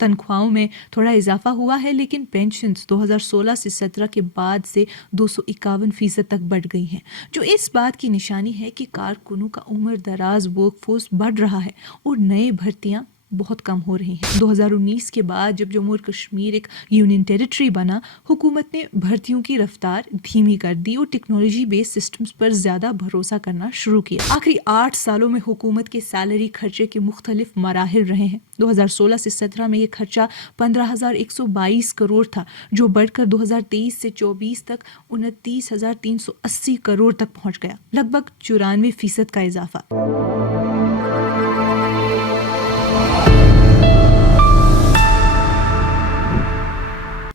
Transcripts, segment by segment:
तनख्वाहों में थोड़ा इजाफा हुआ है, लेकिन पेंशन्स 2016 से 17 के बाद से 251% तक बढ़ गई हैं, जो इस बात की निशानी है कि कारकुनों का उम्र दराज वर्कफोर्स बढ़ रहा है और नए भर्तियां बहुत कम हो रही हैं। 2019 के बाद जब जम्मू और कश्मीर एक यूनियन टेरिटरी बना, हुकूमत ने भर्तियों की रफ्तार धीमी कर दी और टेक्नोलॉजी बेस्ड सिस्टम्स पर ज़्यादा भरोसा करना शुरू किया। आखिरी 8 सालों में हुकूमत के सैलरी खर्चे के मुख्तलिफ मराहिल रहे हैं। 2016 से 17 में ये खर्चा 15,122 करोड़ था, जो बढ़कर 2023 से 24 तक 29,380 करोड़ तक पहुँच गया, लगभग 94% का इजाफा।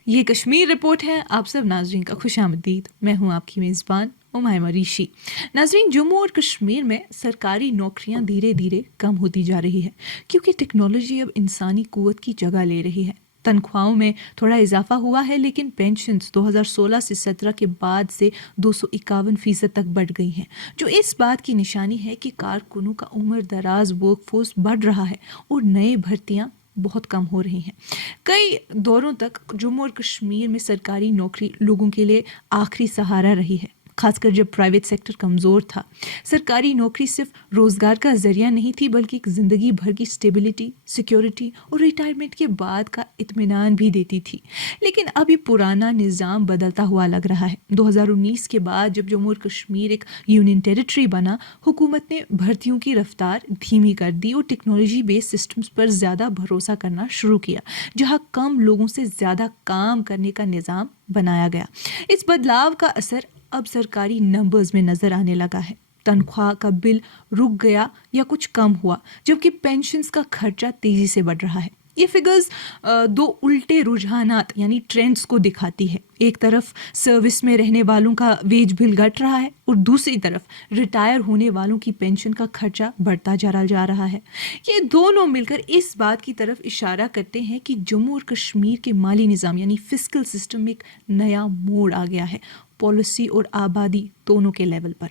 ये कश्मीर रिपोर्ट है। आप सब नाजरीन का खुशामदीद। मैं हूं आपकी मेज़बान उमायमा ऋषि। नाजरीन, जम्मू और कश्मीर में सरकारी नौकरियां धीरे धीरे कम होती जा रही है, क्योंकि टेक्नोलॉजी अब इंसानी कुव्वत की जगह ले रही है। तनख्वाहों में थोड़ा इजाफा हुआ है, लेकिन पेंशन्स 2016 से 17 के बाद से 251% तक बढ़ गई हैं, जो इस बात की निशानी है कि कारकुनों का उम्र दराज वर्कफोर्स बढ़ रहा है और नए भर्तियां बहुत कम हो रही हैं। कई दौरों तक जम्मू और कश्मीर में सरकारी नौकरी लोगों के लिए आखिरी सहारा रही है, खासकर जब प्राइवेट सेक्टर कमज़ोर था। सरकारी नौकरी सिर्फ रोज़गार का ज़रिया नहीं थी, बल्कि एक ज़िंदगी भर की स्टेबिलिटी, सिक्योरिटी और रिटायरमेंट के बाद का इत्मीनान भी देती थी। लेकिन अब ये पुराना निज़ाम बदलता हुआ लग रहा है। 2019 के बाद जब जम्मू और कश्मीर एक यूनियन टेरिटरी बना, हुकूमत ने भर्तियों की रफ्तार धीमी कर दी और टेक्नोलॉजी बेस्ड सिस्टम्स पर ज़्यादा भरोसा करना शुरू किया, जहाँ कम लोगों से ज़्यादा काम करने का निज़ाम बनाया गया। इस बदलाव का असर अब सरकारी नंबर्स में नजर आने लगा है। तनख्वाह का बिल रुक गया या कुछ कम हुआ, जबकि पेंशन्स का खर्चा तेजी से बढ़ रहा है। ये फिगर्स दो उल्टे रुझानात यानी ट्रेंड्स को दिखाती है। एक तरफ सर्विस में रहने वालों का वेज बिल घट रहा है और दूसरी तरफ रिटायर होने वालों की पेंशन का खर्चा बढ़ता जा रहा है। ये दोनों मिलकर इस बात की तरफ इशारा करते हैं कि जम्मू और कश्मीर के माली निज़ाम यानी फिस्कल सिस्टम में एक नया मोड़ आ गया है, पॉलिसी और आबादी दोनों के लेवल पर।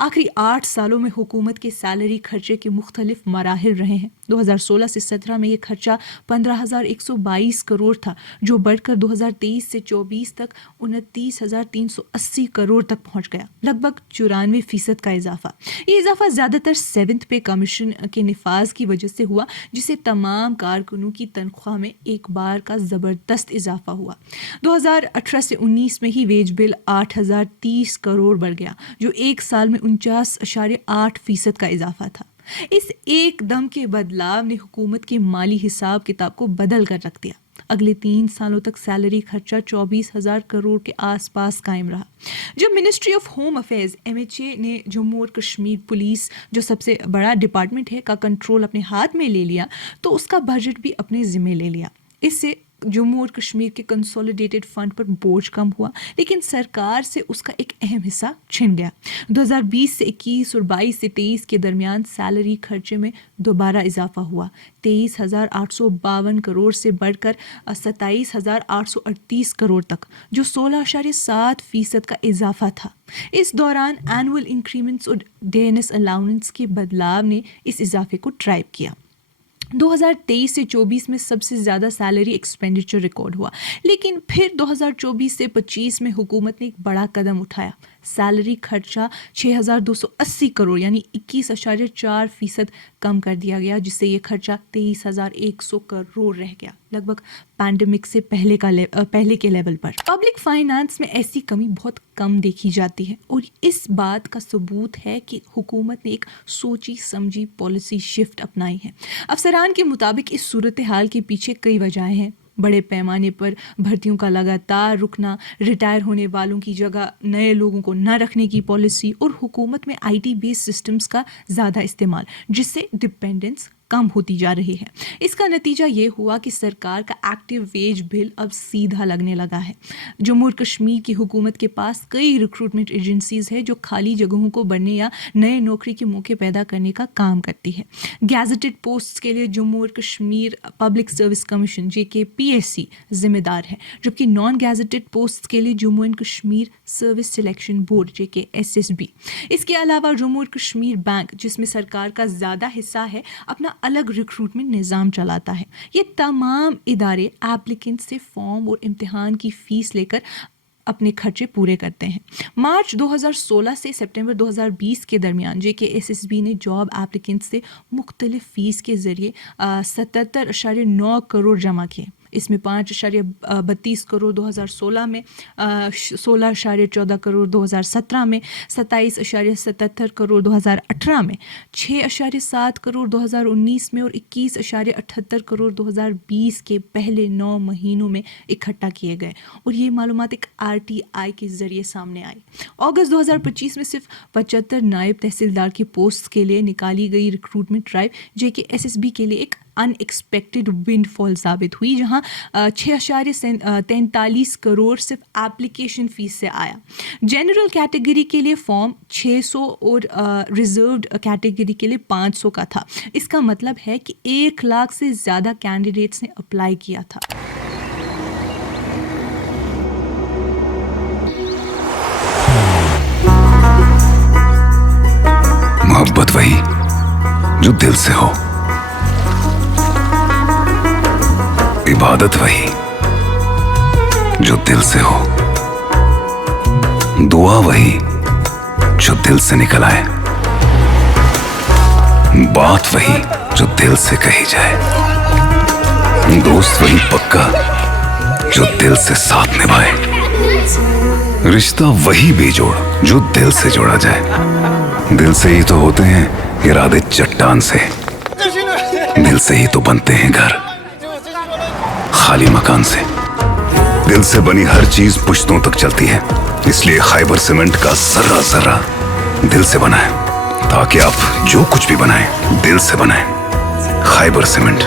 आखिरी 8 सालों में हुकूमत के सैलरी खर्चे के मुख्तलिफ मराहिल रहे हैं। 2016 से 17 में ये खर्चा 15,122 करोड़ था, जो बढ़कर 2023 से 24 तक 29,380 करोड़ तक पहुंच गया, लगभग 94% का इजाफा। ये इजाफा ज़्यादातर 7th पे कमीशन के निफाज की वजह से हुआ, जिससे तमाम कारकुनों की तनख्वाह में एक बार का ज़बरदस्त इजाफा हुआ। 2018 से 19 में ही वेज बिल 8,030 करोड़ बढ़ गया, जो एक साल में 49.8% का इजाफा था। इस एकदम के बदलाव ने हुकूमत के माली हिसाब किताब को बदल कर रख दिया। अगले 3 सालों तक सैलरी खर्चा 24,000 करोड़ के आसपास कायम रहा। जब ministry of home affairs MHA ने जम्मू और कश्मीर पुलिस, जो सबसे बड़ा डिपार्टमेंट है, का कंट्रोल अपने हाथ में ले लिया, तो उसका बजट भी अपने जिम्मे ले लिया। इससे जम्मू और कश्मीर के कंसोलिडेटेड फंड पर बोझ कम हुआ, लेकिन सरकार से उसका एक अहम हिस्सा छिन गया। 2020 से 21 और 22 से 23 के दरमियान सैलरी खर्चे में दोबारा इजाफा हुआ, 23,852 करोड़ से बढ़कर 27,838 करोड़ तक, जो 16.7% का इजाफा था। इस दौरान एनुअल इंक्रीमेंट्स और DNS अलाउंस के बदलाव ने इस इजाफे को ड्राइव किया। 2023 से 24 में सबसे ज़्यादा सैलरी एक्सपेंडिचर रिकॉर्ड हुआ, लेकिन फिर 2024 से 25 में हुकूमत ने एक बड़ा कदम उठाया। सैलरी खर्चा 6,280 करोड़ यानी 21.4% कम कर दिया गया, जिससे ये खर्चा 23,100 करोड़ रह गया, लगभग पैंडेमिक से पहले के लेवल पर। पब्लिक फाइनेंस में ऐसी कमी बहुत कम देखी जाती है और इस बात का सबूत है कि हुकूमत ने एक सोची समझी पॉलिसी शिफ्ट अपनाई है। अफसरान के मुताबिक इस सूरत हाल के पीछे कई वजहें हैं। बड़े पैमाने पर भर्तियों का लगातार रुकना, रिटायर होने वालों की जगह नए लोगों को न रखने की पॉलिसी और हुकूमत में IT बेस्ड सिस्टम्स का ज़्यादा इस्तेमाल, जिससे डिपेंडेंस कम होती जा रही है। इसका नतीजा ये हुआ कि सरकार का एक्टिव वेज बिल अब सीधा लगने लगा है। जम्मू और कश्मीर की हुकूमत के पास कई रिक्रूटमेंट एजेंसीज है जो खाली जगहों को भरने या नए नौकरी के मौके पैदा करने का काम करती है। गैजेटेड पोस्ट्स के लिए जम्मू और Kashmir public service commission JKPSC जिम्मेदार है, जबकि नॉन गैजेटेड पोस्ट्स के लिए Jammu and Kashmir service selection board JKSSB। इसके अलावा जम्मू और कश्मीर बैंक, जिसमें सरकार का ज़्यादा हिस्सा है, अपना الگ ریکروٹمنٹ نظام چلاتا ہے. یہ تمام ادارے ایپلیکنٹ سے فارم اور امتحان کی فیس لے کر اپنے خرچے پورے کرتے ہیں. مارچ 2016 سے سپٹمبر 2020 کے درمیان JKSSB نے جاب ایپلیکنٹ سے مختلف فیس کے ذریعے 77.9 کروڑ جمع کیے. اس میں 5.32 کروڑ 2016 میں، 16.14 کروڑ 2017 میں، 27.77 کروڑ 2018 میں، 6.7 کروڑ 2019 میں اور 21.78 کروڑ 2020 کے پہلے 9 مہینوں میں اکٹھا کیے گئے. اور یہ معلومات ایک RTI کے ذریعے سامنے آئی. اگست 2025 میں صرف 75 نائب تحصیلدار کی پوسٹ کے لیے نکالی گئی ریکروٹمنٹ ڈرائیو JKSSB کے لیے ایک ان ایکسپیکٹڈ ونڈ فال ثابت ہوئی، جہاں 6.43 کروڑ صرف ایپلیکیشن فیس سے آیا. جنرل کیٹیگری کے لیے فارم 600 اور ریزروڈ کیٹیگری کے لیے 500 کا تھا. اس کا مطلب ہے کہ 1 لاکھ سے زیادہ کینڈیڈیٹس نے اپلائی کیا تھا. محبت وہی جو دل سے ہو، عبادت وہی جو دل سے ہو، دعا وہی جو دل سے نکل آئے، بات وہی جو دل سے کہی جائے، دوست وہی پکا جو دل سے ساتھ نبھائے، رشتہ وہی بے جوڑ جو دل سے جوڑا جائے. دل سے ہی تو ہوتے ہیں ارادے چٹان سے، دل سے ہی تو بنتے ہیں گھر خالی مکان سے. دل سے بنی ہر چیز پشتوں تک چلتی ہے، اس لیے خیبر سیمنٹ کا ذرہ ذرہ دل سے بنا ہے، تاکہ آپ جو کچھ بھی بنائیں دل سے بنائیں. خیبر سیمنٹ،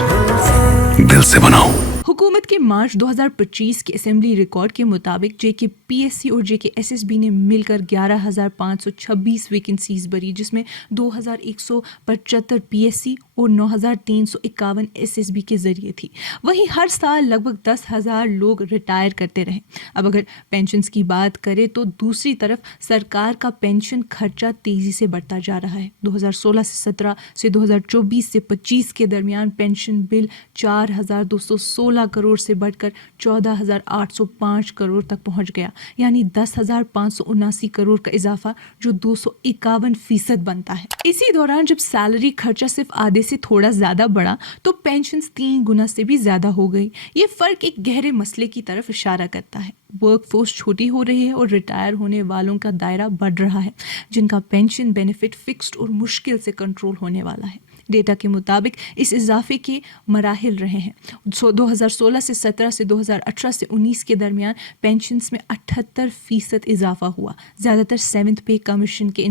دل سے بناؤ. حکومت کے مارچ 2025 کے اسمبلی ریکارڈ کے مطابق JKPSC اور JKSSB نے مل کر 11,526 ویکنسیز بھری، جس میں 2,175 PSC اور 9,351 SSB کے ذریعے تھی. وہیں ہر سال لگ بھگ 10,000 لوگ ریٹائر کرتے رہے. اب اگر پینشنز کی بات کریں تو دوسری طرف سرکار کا پینشن خرچہ تیزی سے بڑھتا جا رہا ہے. 2016 سے 17 سے 2024 سے 25 کے درمیان پینشن بل 4,216 کروڑ سے بڑھ کر 14,805 کروڑ تک پہنچ گیا، یعنی 10,579 کروڑ کا اضافہ جو 251% بنتا ہے. اسی دوران جب سیلری خرچہ صرف آدھے سے تھوڑا زیادہ بڑھا تو پینشنز 3 گنا سے بھی زیادہ ہو گئی. یہ فرق ایک گہرے مسئلے کی طرف اشارہ کرتا ہے. ورک فورس چھوٹی ہو رہی ہے اور ریٹائر ہونے والوں کا دائرہ بڑھ رہا ہے، جن کا پینشن بینیفٹ فکسڈ اور مشکل سے کنٹرول ہونے والا ہے. ڈیٹا کے مطابق اس اضافے کے مراحل رہے ہیں. 2016 سے 17 سے 2018 سے 19 کے درمیان پینشنز میں 78% اضافہ ہوا، زیادہ تر 7th پے کمیشن کے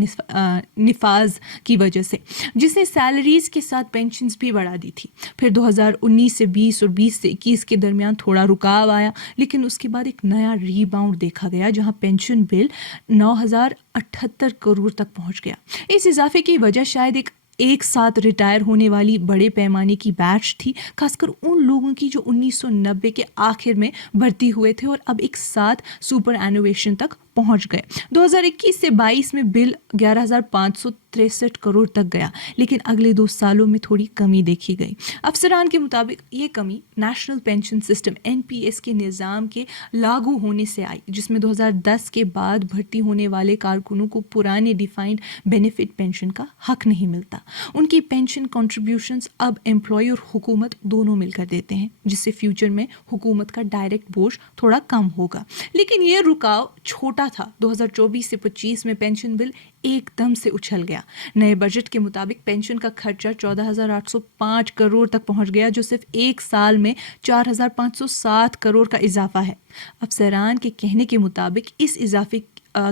نفاذ کی وجہ سے، جس نے سیلریز کے ساتھ پینشنز بھی بڑھا دی تھی. پھر 2019 سے 20 اور 20 سے 21 کے درمیان تھوڑا رکاو آیا، لیکن اس کے بعد ایک نیا ری باؤنڈ دیکھا گیا، جہاں پینشن بل 9,078 کروڑ تک پہنچ گیا. اس اضافے کی وجہ شاید ایک ساتھ ریٹائر ہونے والی بڑے پیمانے کی بیچ تھی، خاص کر ان لوگوں کی جو 1990 کے آخر میں بھرتی ہوئے تھے اور اب ایک ساتھ سپر اینویشن تک پہنچ گئے. 2021 سے 22 میں بل 11,563 کروڑ تک گیا، لیکن اگلے 2 سالوں میں تھوڑی کمی دیکھی گئی. افسران کے مطابق یہ کمی نیشنل پینشن سسٹم NPS کے نظام کے لاگو ہونے سے آئی، جس میں 2010 کے بعد بھرتی ہونے والے کارکنوں کو پرانے ڈیفائنڈ بینیفٹ پینشن کا حق نہیں ملتا. ان کی پینشن کنٹریبیوشنز اب امپلائی اور حکومت دونوں مل کر دیتے ہیں، جس سے فیوچر میں حکومت کا ڈائریکٹ بوجھ تھوڑا کم ہوگا. لیکن یہ رکاو چھوٹا تھا. 2024 سے 25 میں پینشن بل ایک دم سے اچھل گیا. نئے بجٹ کے مطابق پینشن کا خرچہ 14,805 کروڑ تک پہنچ گیا، جو صرف ایک سال میں 4,507 کروڑ کا اضافہ ہے. افسران کے کہنے کے مطابق اس اضافے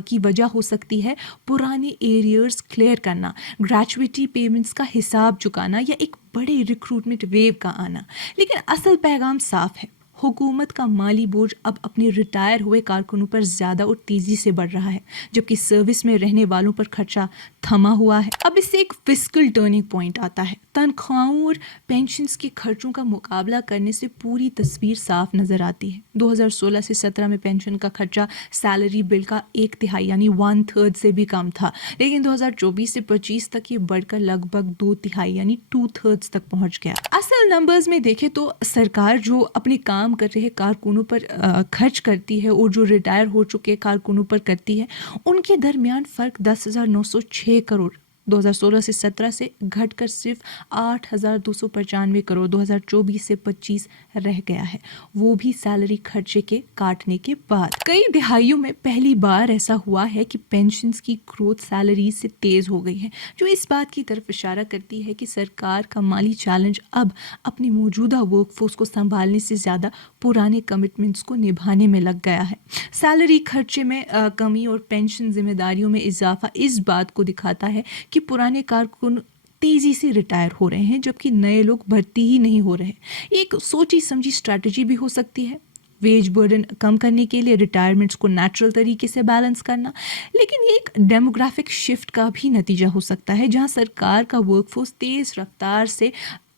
کی وجہ ہو سکتی ہے پرانے ایریئرز کلیئر کرنا، گریچویٹی پیمنٹس کا حساب چکانا یا ایک بڑے ریکروٹمنٹ ویو کا آنا. لیکن اصل پیغام صاف ہے، حکومت کا مالی بوجھ اب اپنے ریٹائر ہوئے کارکنوں پر زیادہ اور تیزی سے بڑھ رہا ہے، جبکہ سروس میں رہنے والوں پر خرچہ थमा हुआ है। अब इससे एक फिस्कल टर्निंग पॉइंट आता है। तनख्वाहों और पेंशन्स के खर्चों का मुकाबला करने से पूरी तस्वीर साफ नजर आती है। 2016 से 17 में पेंशन का खर्चा सैलरी बिल का 1/3 यानी 1/3 से भी कम था, लेकिन 2024 से 25 तक ये बढ़कर लगभग 2/3 यानी 2/3 तक पहुंच गया। असल नंबर्स में देखें तो सरकार जो अपने काम कर रहे कारकुनों पर खर्च करती है और जो रिटायर हो चुके कारकुनों पर करती है, उनके दरमियान फर्क 10,906 करोड़ 2016 से 17 से घटकर सिर्फ 8,295 करोड़ 2024 से 25 रह गया है, वो भी सैलरी खर्चे के काटने के बाद। कई दिहाइयों में पहली बार ऐसा हुआ है कि पेंशन्स की ग्रोथ सैलरी से तेज हो गई है, जो इस बात की तरफ इशारा करती है कि सरकार का माली चैलेंज अब अपनी मौजूदा वर्कफोर्स को संभालने से ज़्यादा पुराने कमिटमेंट्स को निभाने में लग गया है। सैलरी खर्चे में कमी और पेंशन जिम्मेदारियों में इजाफा इस बात को दिखाता है कि पुराने कारकुन तेजी से रिटायर हो रहे हैं, जबकि नए लोग भर्ती ही नहीं हो रहे। एक सोची समझी स्ट्रैटेजी भी हो सकती है वेज बर्डन कम करने के लिए रिटायरमेंट्स को नेचुरल तरीके से बैलेंस करना, लेकिन ये एक डेमोग्राफिक शिफ्ट का भी नतीजा हो सकता है, जहां सरकार का वर्कफोर्स तेज रफ्तार से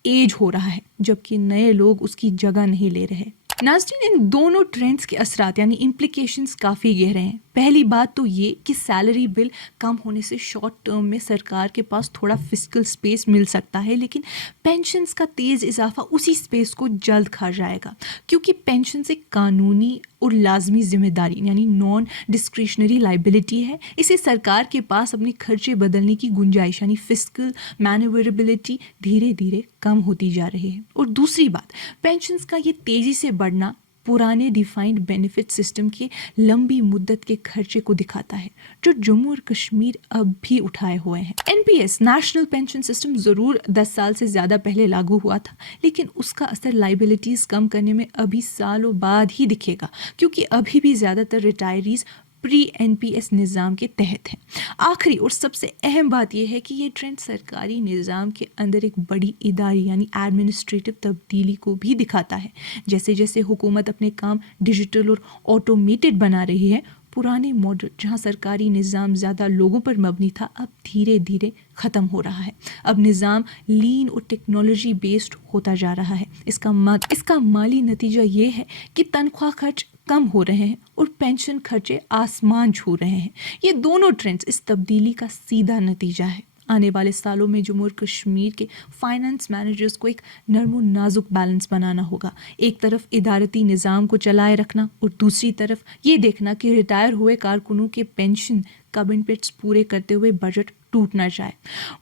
एज हो रहा है, जबकि नए लोग उसकी जगह नहीं ले रहे। नाज़रीन, इन दोनों ट्रेंड्स के असरात यानी इम्प्लीकेशंस काफ़ी गहरे हैं। पहली बात तो ये कि सैलरी बिल कम होने से शॉर्ट टर्म में सरकार के पास थोड़ा फिस्कल स्पेस मिल सकता है, लेकिन पेंशन्स का तेज़ इजाफा उसी स्पेस को जल्द खा जाएगा, क्योंकि पेंशन एक कानूनी और लाजमी जिम्मेदारी यानी नॉन डिस्क्रिशनरी लाइबिलिटी है। इसे सरकार के पास अपने खर्चे बदलने की गुंजाइश यानी फिस्कल मैनेवरेबिलिटी धीरे धीरे कम होती जा रही है। और दूसरी बात, पेंशन्स का ये तेज़ी से बढ़ना पुराने डिफाइंड बेनिफिट सिस्टम के लंबी मुद्दत के खर्चे को दिखाता है, जो जम्मू और कश्मीर अब भी उठाए हुए हैं। एनपीएस नेशनल पेंशन सिस्टम ज़रूर 10 साल से ज़्यादा पहले लागू हुआ था, लेकिन उसका असर लाइबिलिटीज़ कम करने में अभी सालों बाद ही दिखेगा, क्योंकि अभी भी ज़्यादातर रिटायरीज प्री एनपीएस निज़ाम के तहत है। आखिरी और सबसे अहम बात यह है कि ये ट्रेंड सरकारी निज़ाम के अंदर एक बड़ी इदारी यानी एडमिनिस्ट्रेटिव तब्दीली को भी दिखाता है। जैसे जैसे हुकूमत अपने काम डिजिटल और ऑटोमेटेड बना रही है, पुराने मॉडल जहां सरकारी निज़ाम ज़्यादा लोगों पर मबनी था, अब धीरे धीरे ख़त्म हो रहा है। अब निज़ाम लीन और टेक्नोलॉजी बेस्ड होता जा रहा है। इसका माली नतीजा ये है कि तनख्वाह खर्च कम हो रहे हैं और पेंशन खर्चे आसमान छू रहे हैं। ये दोनों ट्रेंड्स इस तब्दीली का सीधा नतीजा है। आने वाले सालों में जम्मू और कश्मीर के फाइनेंस मैनेजर्स को एक नरम और नाजुक बैलेंस बनाना होगा। एक तरफ इदारती निज़ाम को चलाए रखना और दूसरी तरफ ये देखना कि रिटायर हुए कारकुनों के पेंशन कमिटमेंट्स पूरे करते हुए बजट टूट ना जाए।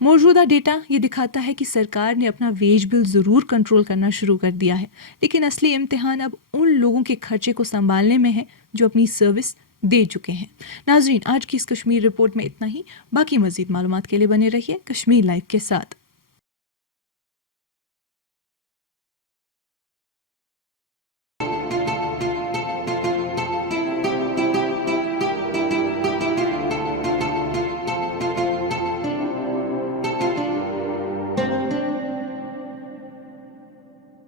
मौजूदा डेटा ये दिखाता है कि सरकार ने अपना वेज बिल ज़रूर कंट्रोल करना शुरू कर दिया है, लेकिन असली इम्तिहान अब उन लोगों के खर्चे को संभालने में है जो अपनी सर्विस दे चुके हैं। नाजरीन, आज की इस कश्मीर रिपोर्ट में इतना ही। बाकी मज़ीद मालूमात के लिए बने रहिए कश्मीर लाइव के साथ।